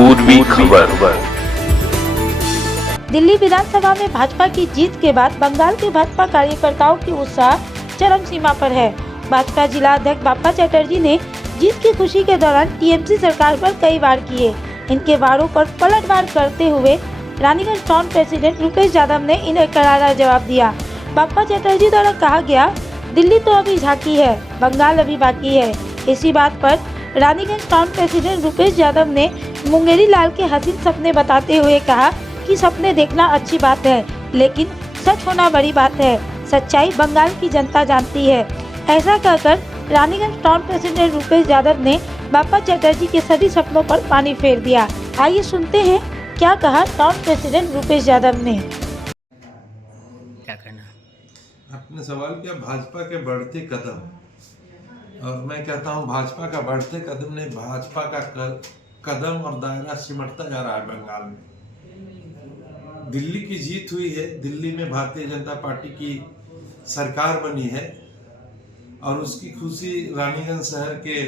पूर्वी खबर। दिल्ली विधानसभा में भाजपा की जीत के बाद बंगाल के भाजपा कार्यकर्ताओं की उत्साह चरम सीमा पर है। भाजपा जिला अध्यक्ष बाप्पा चटर्जी ने जीत की खुशी के दौरान टीएमसी सरकार पर कई वार किए। इनके वारों पर पलटवार करते हुए रानीगंज टाउन प्रेसिडेंट रुपेश यादव ने इन्हें करारा जवाब दिया। बाप्पा चटर्जी द्वारा कहा गया, दिल्ली तो अभी झांकी है, बंगाल अभी बाकी है। इसी बात पर रानीगंज टाउन प्रेसिडेंट रुपेश यादव ने मुंगेरी लाल के हसीन सपने बताते हुए कहा कि सपने देखना अच्छी बात है, लेकिन सच होना बड़ी बात है। सच्चाई बंगाल की जनता जानती है। ऐसा कहकर रानीगंज टाउन प्रेसिडेंट रुपेश यादव ने बाप्पा चटर्जी के सभी सपनों पर पानी फेर दिया। आइए सुनते हैं क्या कहा टाउन प्रेसिडेंट रुपेश यादव ने। क्या कहना? आपने सवाल किया भाजपा के बढ़ते कदम, और मैं कहता हूं भाजपा का बढ़ते कदम ने भाजपा का कदम और दायरा सिमटता जा रहा है। बंगाल में दिल्ली की जीत हुई है, दिल्ली में भारतीय जनता पार्टी की सरकार बनी है और उसकी खुशी रानीगंज शहर के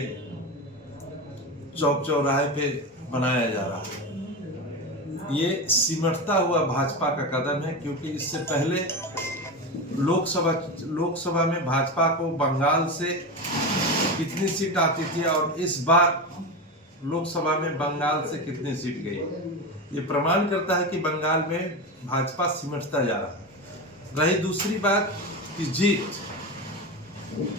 चौक चौराहे पे मनाया जा रहा है। ये सिमटता हुआ भाजपा का कदम है, क्योंकि इससे पहले लोकसभा में भाजपा को बंगाल से कितनी सीट आती थी और इस बार लोकसभा में बंगाल से कितनी सीट गई, ये प्रमाण करता है कि बंगाल में भाजपा सिमटता जा रहा है। रही दूसरी बात कि जीत,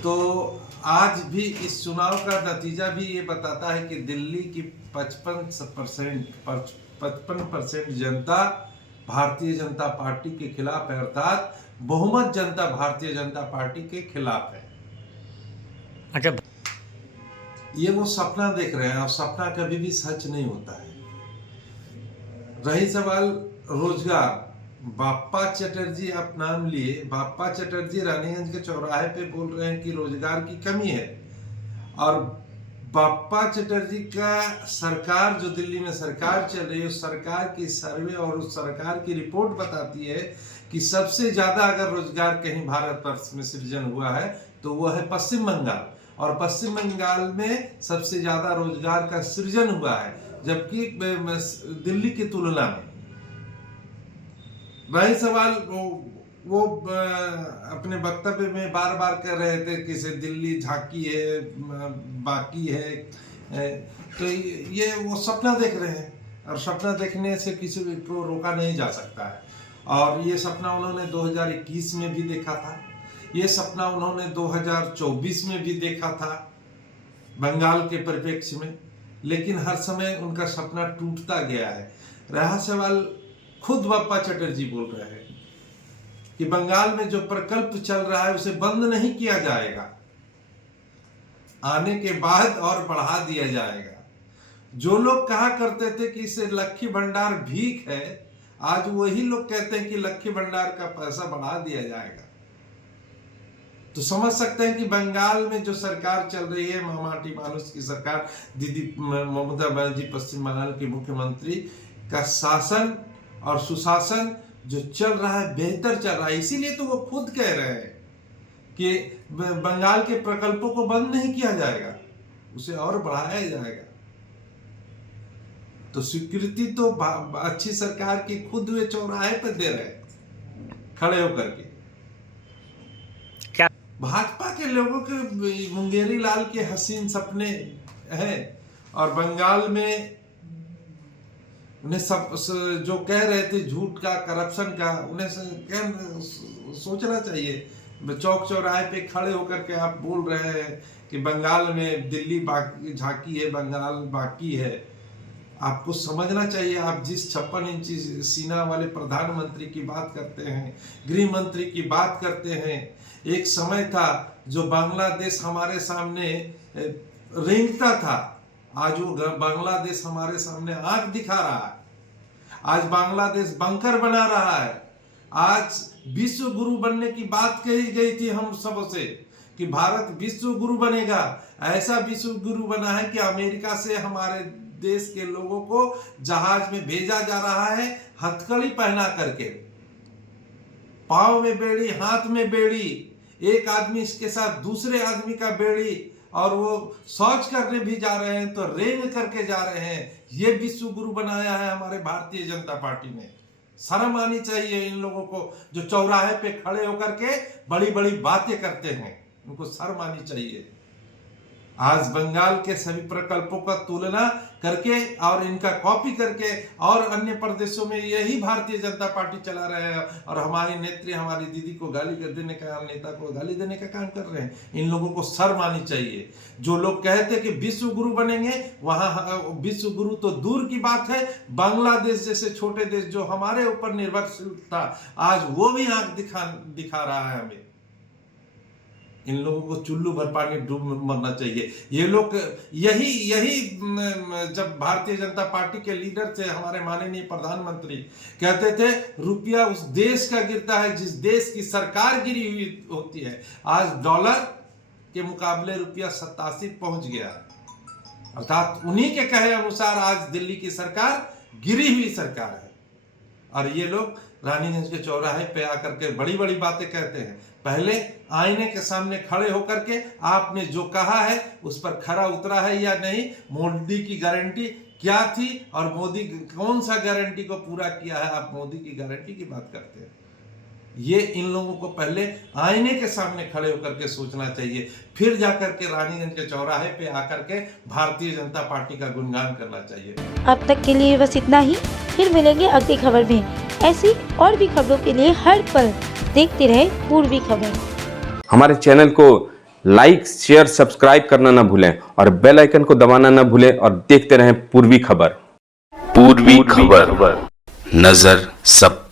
तो आज भी इस चुनाव का नतीजा भी ये बताता है कि दिल्ली की 55% जनता भारतीय जनता पार्टी के खिलाफ है, अर्थात बहुमत जनता भारतीय जनता पार्टी के खिलाफ है। अच्छा, ये वो सपना देख रहे हैं और सपना कभी भी सच नहीं होता है। रही सवाल रोजगार, बाप्पा चटर्जी आप नाम लिए, बाप्पा चटर्जी रानीगंज के चौराहे पे बोल रहे हैं कि रोजगार की कमी है, और बाप्पा चटर्जी का सरकार जो दिल्ली में सरकार चल रही है, उस सरकार की सर्वे और उस सरकार की रिपोर्ट बताती है कि सबसे ज्यादा अगर रोजगार कहीं भारतवर्ष में सृजन हुआ है तो वह है पश्चिम बंगाल, और पश्चिम बंगाल में सबसे ज्यादा रोजगार का सृजन हुआ है, जबकि दिल्ली की तुलना में। वही सवाल वो अपने वक्तव्य में बार बार कह रहे थे कि से दिल्ली झांकी है, बाकी है, तो ये वो सपना देख रहे हैं, और सपना देखने से किसी को रोका नहीं जा सकता है। और ये सपना उन्होंने 2021 में भी देखा था, ये सपना उन्होंने 2024 में भी देखा था बंगाल के परिप्रेक्ष्य में, लेकिन हर समय उनका सपना टूटता गया है। रहा सवाल, खुद बाप्पा चटर्जी बोल रहे हैं कि बंगाल में जो प्रकल्प चल रहा है उसे बंद नहीं किया जाएगा, आने के बाद और बढ़ा दिया जाएगा। जो लोग कहा करते थे कि इसे लक्ष्मी भंडार भीख है, आज वही लोग कहते हैं कि लक्ष्मी भंडार का पैसा बढ़ा दिया जाएगा। तो समझ सकते हैं कि बंगाल में जो सरकार चल रही है, माटी मानुष की सरकार, दीदी ममता बनर्जी पश्चिम बंगाल की मुख्यमंत्री का शासन और सुशासन जो चल रहा है, बेहतर चल रहा है। इसीलिए तो वो खुद कह रहे हैं कि बंगाल के प्रकल्पों को बंद नहीं किया जाएगा, उसे और बढ़ाया जाएगा। तो स्वीकृति तो अच्छी सरकार की खुद वे चौराहे पे दे रहे हैं खड़े होकर के। क्या भाजपा के लोगों के मुंगेरी लाल के हसीन सपने हैं, और बंगाल में उन्हें सब जो कह रहे थे झूठ का, करप्शन का, उन्हें सोचना चाहिए। चौक चौराहे पे खड़े होकर के आप बोल रहे हैं कि बंगाल में दिल्ली झांकी है, बंगाल बाकी है। आपको समझना चाहिए, आप जिस 56 इंची सीना वाले प्रधानमंत्री की बात करते हैं, गृह मंत्री की बात करते हैं, एक समय था जो बांग्लादेश हमारे सामने रेंगता था, आज वो बांग्लादेश हमारे सामने आंख दिखा रहा है। आज बांग्लादेश बंकर बना रहा है। आज विश्व गुरु बनने की बात कही गई थी हम सबसे कि भारत विश्व गुरु बनेगा। ऐसा विश्व गुरु बना है कि अमेरिका से हमारे देश के लोगों को जहाज में भेजा जा रहा है, हथकड़ी पहना करके, पांव में बेड़ी, हाथ में बेड़ी, एक आदमी इसके साथ दूसरे आदमी का बेड़ी और वो शौच करने भी जा रहे हैं तो रेंग करके जा रहे हैं। ये विश्व गुरु बनाया है हमारे भारतीय जनता पार्टी ने। शर्म आनी चाहिए इन लोगों को जो चौराहे पे खड़े होकर के बड़ी बड़ी बातें करते हैं, उनको शर्म आनी चाहिए। आज बंगाल के सभी प्रकल्पों का तुलना करके और इनका कॉपी करके और अन्य प्रदेशों में यही भारतीय जनता पार्टी चला रहे हैं और हमारी नेत्री हमारी दीदी को गाली देने का, नेता को गाली देने का काम कर रहे हैं। इन लोगों को शर्म आनी चाहिए। जो लोग कहते कि विश्व गुरु बनेंगे, वहां विश्व गुरु तो दूर की बात है, बांग्लादेश जैसे छोटे देश जो हमारे ऊपर निर्भरशील था, आज वो भी आंख दिखा रहा है हमें। इन लोगों को चुल्लू भर पानी डूब मरना चाहिए। ये लोग यही जब भारतीय जनता पार्टी के लीडर थे, हमारे माननीय प्रधानमंत्री कहते थे रुपया उस देश का गिरता है जिस देश की सरकार गिरी हुई होती है। आज डॉलर के मुकाबले रुपया 87 पहुंच गया, अर्थात उन्हीं के कहे अनुसार आज दिल्ली की सरकार गिरी हुई सरकार है। और ये लोग रानीगंज के चौराहे पे आकर के बड़ी बड़ी बातें कहते हैं। पहले आईने के सामने खड़े होकर के आपने जो कहा है उस पर खरा उतरा है या नहीं, मोदी की गारंटी क्या थी और मोदी कौन सा गारंटी को पूरा किया है। आप मोदी की गारंटी की बात करते हैं। ये इन लोगों को पहले आईने के सामने खड़े होकर के सोचना चाहिए, फिर जाकर के रानीगंज के चौराहे पे आकर के भारतीय जनता पार्टी का गुणगान करना चाहिए। अब तक के लिए बस इतना ही। फिर मिलेंगे अगली खबर में। ऐसी और भी खबरों के लिए हर पल देखते रहे पूर्वी खबर। हमारे चैनल को लाइक, शेयर, सब्सक्राइब करना ना भूलें और बेल आइकन को दबाना ना भूलें और देखते रहें पूर्वी खबर। पूर्वी खबर, नजर सब